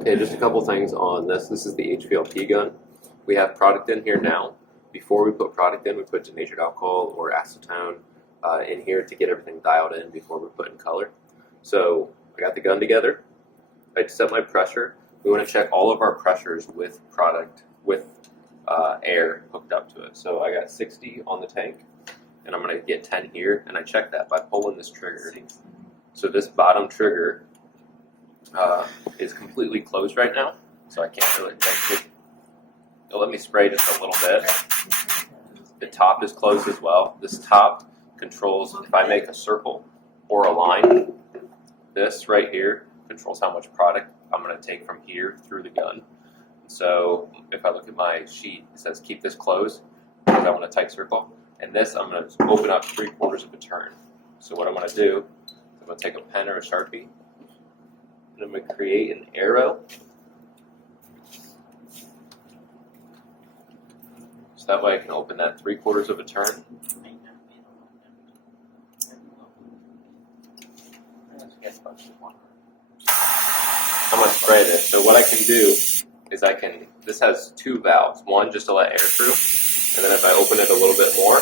Okay, just a couple things on this. This is the HVLP gun. We have product in here now. Before we put product in, we put denatured alcohol or acetone in here to get everything dialed in before we put in color. So I got the gun together. I set my pressure. We want to check all of our pressures with product, with air hooked up to it. So I got 60 on the tank, and I'm going to get 10 here, and I check that by pulling this trigger. So this bottom trigger is completely closed right now, so I can't really take it. It'll let me spray just a little bit. The top is closed as well. This top controls if I make a circle or a line. This right here controls how much product I'm going to take from here through the gun. So if I look at my sheet, it says keep this closed because I want a tight circle. And this I'm going to open up 3/4 of a turn. So what I'm going to do, I'm going to take a pen or a Sharpie, and I'm going to create an arrow. So that way I can open that 3/4 of a turn. I'm going to spray this. So what I can do is this has 2 valves. One just to let air through, and then if I open it a little bit more,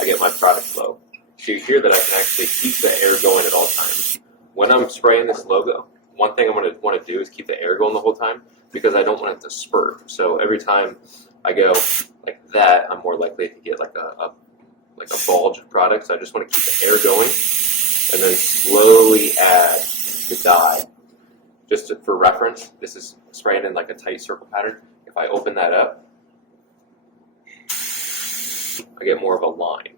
I get my product flow. So you hear that I can actually keep the air going at all times. When I'm spraying this logo, one thing I'm going to want to do is keep the air going the whole time because I don't want it to spurt. So every time I go like that, I'm more likely to get like a bulge of product. So I just want to keep the air going and then slowly add the dye. Just for reference, this is spraying in like a tight circle pattern. If I open that up, I get more of a line.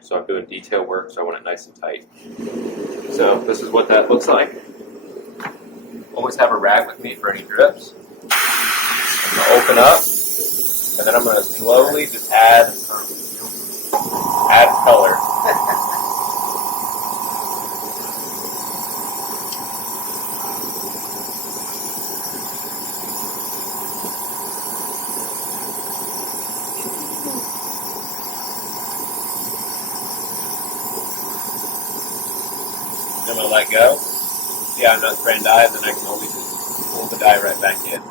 So I'm doing detail work, so I want it nice and tight. So this is what that looks like. Always have a rag with me for any drips. I'm going to open up, and then I'm going to slowly just add color. I'm going to let go. See how I'm not spraying dye, and then I can always just pull the dye right back in.